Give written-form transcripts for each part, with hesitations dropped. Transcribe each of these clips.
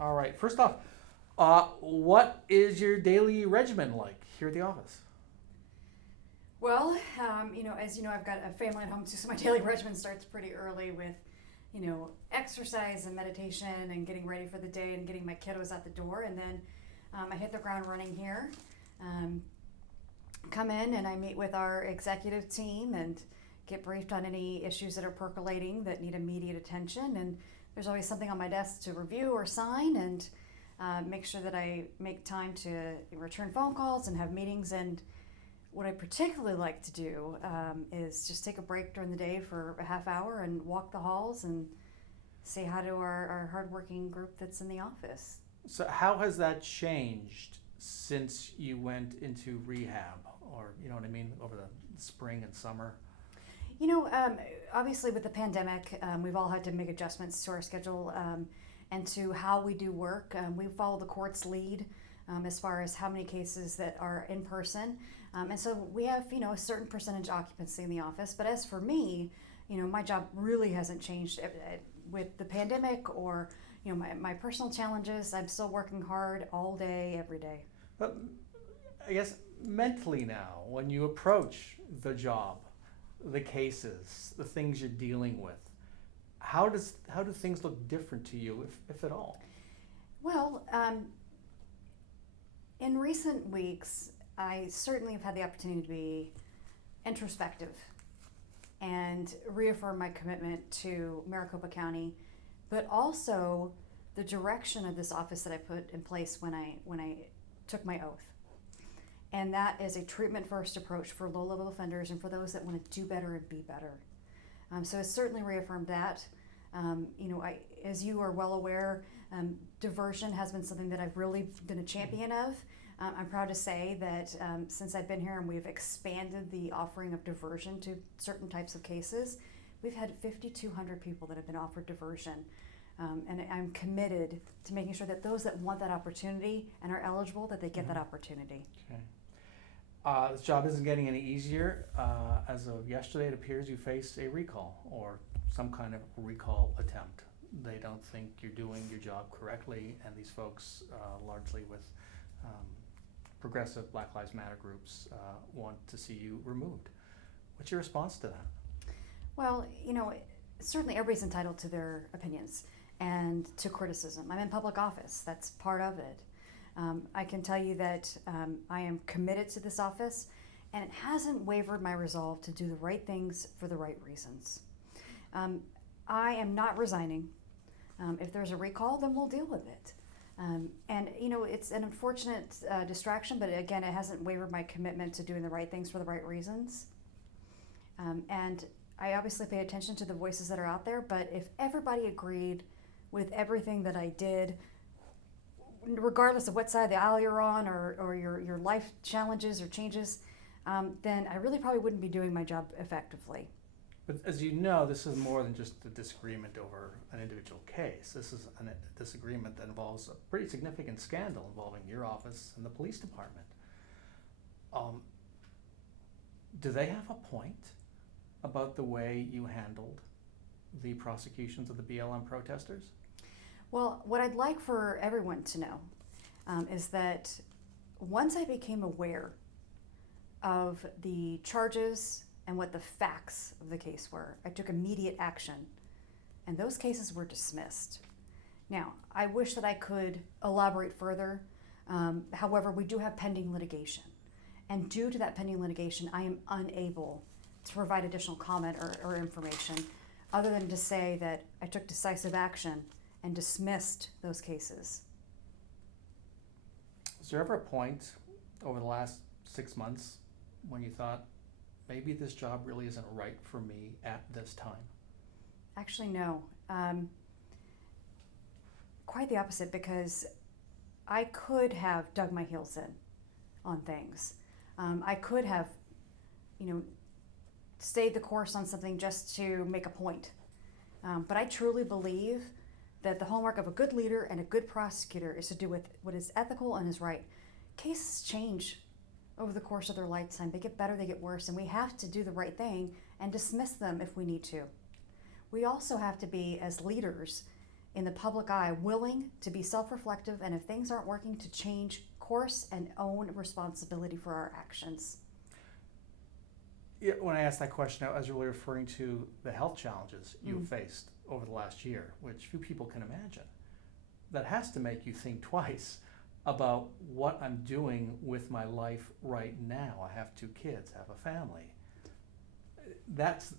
All right. First off, what is your daily regimen like here at the office? Well, as you know, I've got a family at home too, so my daily regimen starts pretty early with, exercise and meditation and getting ready for the day and getting my kiddos out the door. And then I hit the ground running here. Um, Come in and I meet with our executive team and get briefed on any issues that are percolating that need immediate attention. And there's always something on my desk to review or sign and make sure that I make time to return phone calls and have meetings. And what I particularly like to do is just take a break during the day for a half hour and walk the halls and say hi to our hardworking group that's in the office. So, how has that changed since you went into rehab, or you know what I mean, over the spring and summer? You know, um, Obviously with the pandemic, we've all had to make adjustments to our schedule and to how we do work. We follow the court's lead as far as how many cases that are in person. And so we have, a certain percentage occupancy in the office. But as for me, my job really hasn't changed with the pandemic or, my personal challenges. I'm still working hard all day, every day. But I guess mentally now, when you approach the job, the cases, the things you're dealing with, how do things look different to you, if at all? Well, in recent weeks, I certainly have had the opportunity to be introspective and reaffirm my commitment to Maricopa County, but also the direction of this office that I put in place when I took my oath. And that is a treatment first approach for low level offenders and for those that want to do better and be better. So it's certainly reaffirmed that. As you are well aware, diversion has been something that I've really been a champion of. I'm proud to say that since I've been here and we've expanded the offering of diversion to certain types of cases, we've had 5,200 people that have been offered diversion. And I'm committed to making sure that those that want that opportunity and are eligible, that they get that opportunity. Okay. This job isn't getting any easier. As of yesterday, it appears you face a recall or some kind of recall attempt. They don't think you're doing your job correctly, and these folks, largely with progressive Black Lives Matter groups, want to see you removed. What's your response to that? Well, certainly everybody's entitled to their opinions and to criticism. I'm in public office, that's part of it. I can tell you that I am committed to this office, and it hasn't wavered my resolve to do the right things for the right reasons. I am not resigning. If there's a recall, then we'll deal with it. It's an unfortunate distraction, but again, it hasn't wavered my commitment to doing the right things for the right reasons. And I obviously pay attention to the voices that are out there, but if everybody agreed with everything that I did, regardless of what side of the aisle you're on or your life challenges or changes, then I really probably wouldn't be doing my job effectively. But as you know, this is more than just a disagreement over an individual case. This is a disagreement that involves a pretty significant scandal involving your office and the police department. Do they have a point about the way you handled the prosecutions of the BLM protesters? Well, what I'd like for everyone to know is that once I became aware of the charges and what the facts of the case were, I took immediate action, and those cases were dismissed. Now, I wish that I could elaborate further. However, we do have pending litigation, and due to that pending litigation, I am unable to provide additional comment or information other than to say that I took decisive action and dismissed those cases. Was there ever a point over the last 6 months when you thought, maybe this job really isn't right for me at this time? Actually, no. Quite the opposite, because I could have dug my heels in on things. I could have, stayed the course on something just to make a point. But I truly believe that the hallmark of a good leader and a good prosecutor is to do with what is ethical and is right. Cases change over the course of their lifetime. They get better, they get worse, and we have to do the right thing and dismiss them if we need to. We also have to be, as leaders, in the public eye, willing to be self-reflective, and if things aren't working, to change course and own responsibility for our actions. Yeah, when I asked that question, I was really referring to the health challenges you faced over the last year, which few people can imagine. That has to make you think twice about what I'm doing with my life right now. I have 2 kids, I have a family. That's,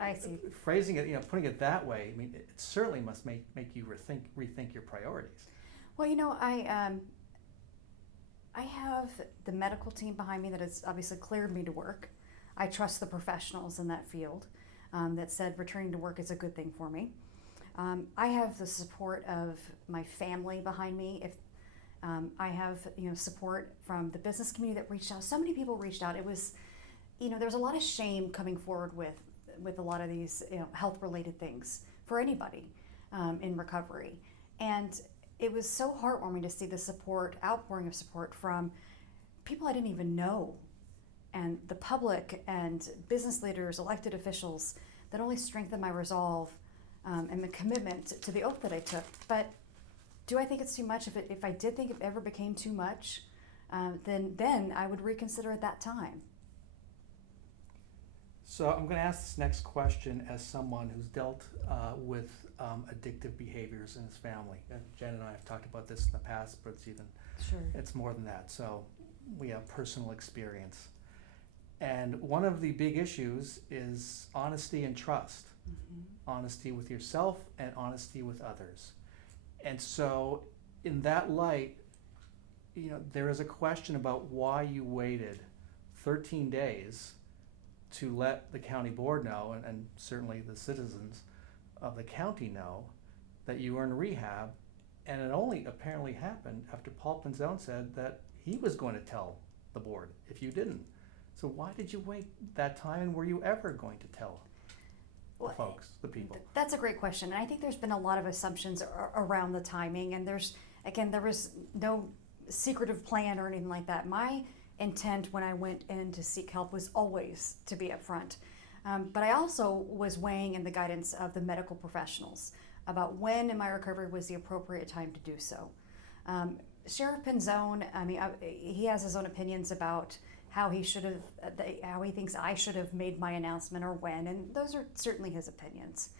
I see. phrasing it, putting it that way, I mean, it certainly must make you rethink your priorities. Well, I have the medical team behind me that has obviously cleared me to work. I trust the professionals in that field that said returning to work is a good thing for me. I have the support of my family behind me. If I have support from the business community that reached out. So many people reached out. It was, there's a lot of shame coming forward with a lot of these health-related things for anybody in recovery. And it was so heartwarming to see the outpouring of support from people I didn't even know, and the public and business leaders, elected officials, that only strengthened my resolve and the commitment to the oath that I took. But do I think it's too much? If I did think it ever became too much, then I would reconsider at that time. So I'm going to ask this next question as someone who's dealt with addictive behaviors in his family. Jen and I have talked about this in the past, but it's more than that. So we have personal experience. And one of the big issues is honesty and trust. Honesty with yourself and honesty with others. And so in that light, there is a question about why you waited 13 days to let the county board know, and certainly the citizens of the county know, that you were in rehab. And it only apparently happened after Paul Pinzone said that he was going to tell the board if you didn't. So why did you wait that time, and were you ever going to tell the folks, the people? That's a great question, and I think there's been a lot of assumptions around the timing, and there was no secretive plan or anything like that. My intent when I went in to seek help was always to be upfront, but I also was weighing in the guidance of the medical professionals about when in my recovery was the appropriate time to do so. Sheriff Pinzone, he has his own opinions about how he thinks I should have made my announcement or when, and those are certainly his opinions.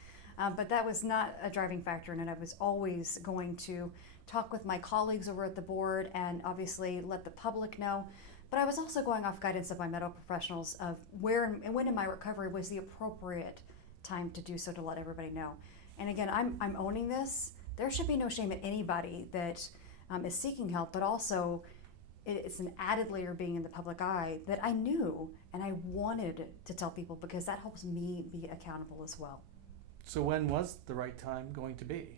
But that was not a driving factor in it. I was always going to talk with my colleagues over at the board and obviously let the public know. But I was also going off guidance of my medical professionals of where and when in my recovery was the appropriate time to do so, to let everybody know. And again, I'm owning this. There should be no shame in anybody that is seeking help, but also it's an added layer being in the public eye that I knew and I wanted to tell people, because that helps me be accountable as well. So when was the right time going to be?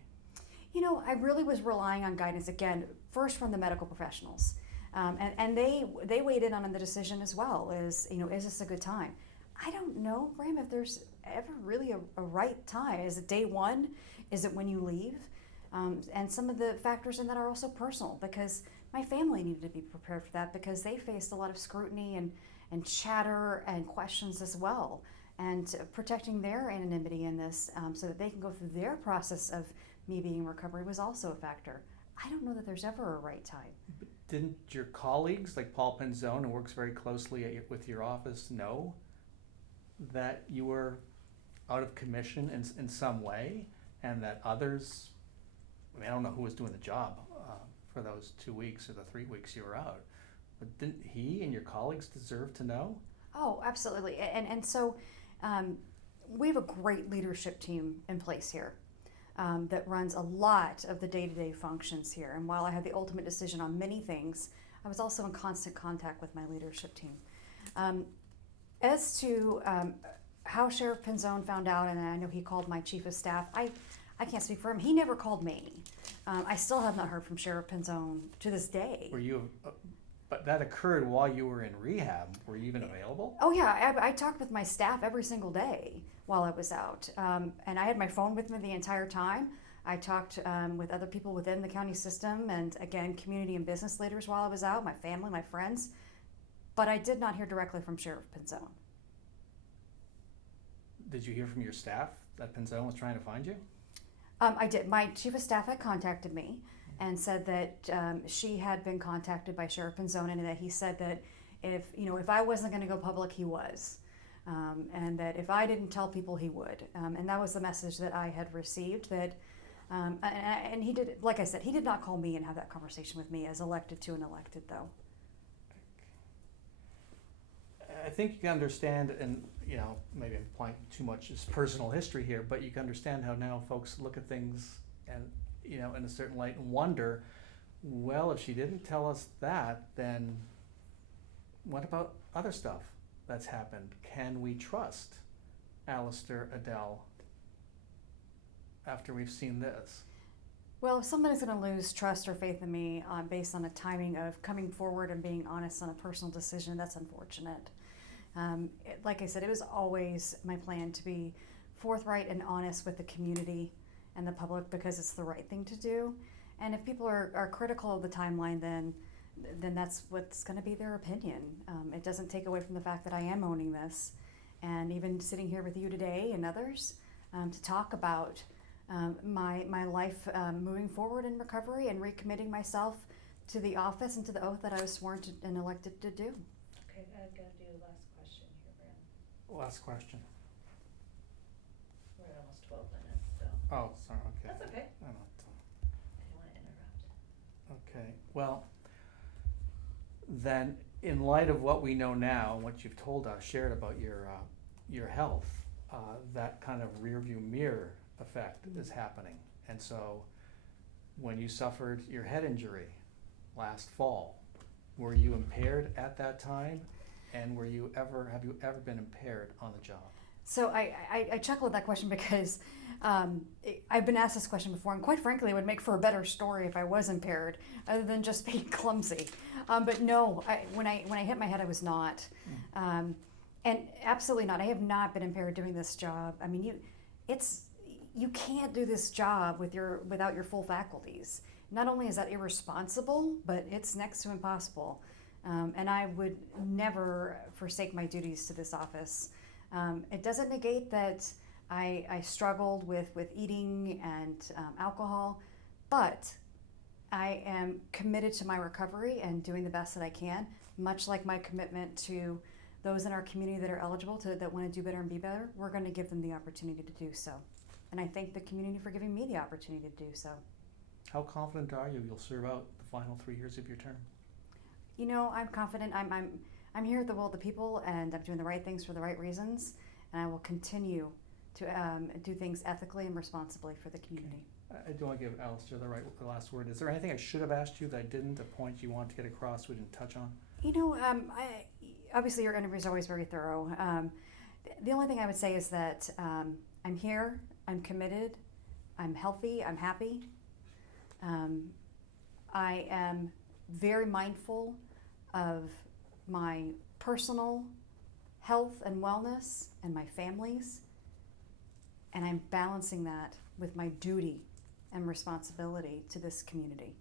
I really was relying on guidance, again, first from the medical professionals. And they weighed in on the decision as well. Is this a good time? I don't know, Brahm, if there's ever really a right time. Is it day one? Is it when you leave? And some of the factors in that are also personal, because my family needed to be prepared for that, because they faced a lot of scrutiny and chatter and questions as well. And protecting their anonymity in this so that they can go through their process of me being in recovery was also a factor. I don't know that there's ever a right time. But didn't your colleagues, like Paul Pinzone, who works very closely with your office, know that you were out of commission in some way, and that others, I don't know who was doing the job for those 2 weeks or the 3 weeks you were out, but didn't he and your colleagues deserve to know? Oh, absolutely. And so we have a great leadership team in place here that runs a lot of the day-to-day functions here. And while I had the ultimate decision on many things, I was also in constant contact with my leadership team. As to how Sheriff Pinzone found out, and I know he called my chief of staff, I can't speak for him. He never called me. I still have not heard from Sheriff Pinzone to this day. Were you, but that occurred while you were in rehab. Were you even available? Oh yeah, I talked with my staff every single day while I was out. And I had my phone with me the entire time. I talked with other people within the county system, and again, community and business leaders while I was out, my family, my friends. But I did not hear directly from Sheriff Pinzone. Did you hear from your staff that Pinzone was trying to find you? I did. My chief of staff had contacted me and said that she had been contacted by Sheriff Pinzona, and that he said that if I wasn't going to go public, he was. And that if I didn't tell people, he would. And that was the message that I had received. That, and he did, like I said, he did not call me and have that conversation with me as elected to an elected, though. I think you can understand, and maybe I'm applying too much as personal history here, but you can understand how now folks look at things and in a certain light and wonder, well, if she didn't tell us that, then what about other stuff that's happened? Can we trust Allister, Adel, after we've seen this? Well, if someone is going to lose trust or faith in me based on the timing of coming forward and being honest on a personal decision, that's unfortunate. Like I said, it was always my plan to be forthright and honest with the community and the public, because it's the right thing to do. And if people are critical of the timeline, then that's what's going to be their opinion. It doesn't take away from the fact that I am owning this, and even sitting here with you today and others to talk about my life moving forward in recovery and recommitting myself to the office and to the oath that I was sworn to and elected to do. Okay, I've got to do the last question here, Brahm. Last question. We're at almost 12 minutes, so. Oh, sorry, okay. That's okay. I don't I didn't want to interrupt. Okay, well, then, in light of what we know now, and what you've told us, shared about your health, that kind of rear view mirror effect is happening. And so, when you suffered your head injury last fall, were you impaired at that time? And have you ever been impaired on the job? So I chuckle at that question because I've been asked this question before, and quite frankly, it would make for a better story if I was impaired, other than just being clumsy. But no, when I hit my head, I was not, and absolutely not. I have not been impaired doing this job. I mean, you can't do this job without your full faculties. Not only is that irresponsible, but it's next to impossible. And I would never forsake my duties to this office. It doesn't negate that I struggled with eating and alcohol, but I am committed to my recovery and doing the best that I can, much like my commitment to those in our community that are eligible that want to do better and be better. We're going to give them the opportunity to do so. And I thank the community for giving me the opportunity to do so. How confident are you you'll serve out the final 3 years of your term? I'm confident. I'm here at the will of the people, and I'm doing the right things for the right reasons, and I will continue to do things ethically and responsibly for the community. I do want to give Allister the last word. Is there anything I should have asked you that I didn't, a point you want to get across we didn't touch on? Obviously your interview is always very thorough. The only thing I would say is that I'm here, I'm committed, I'm healthy, I'm happy. I am very mindful of my personal health and wellness and my family's, and I'm balancing that with my duty and responsibility to this community.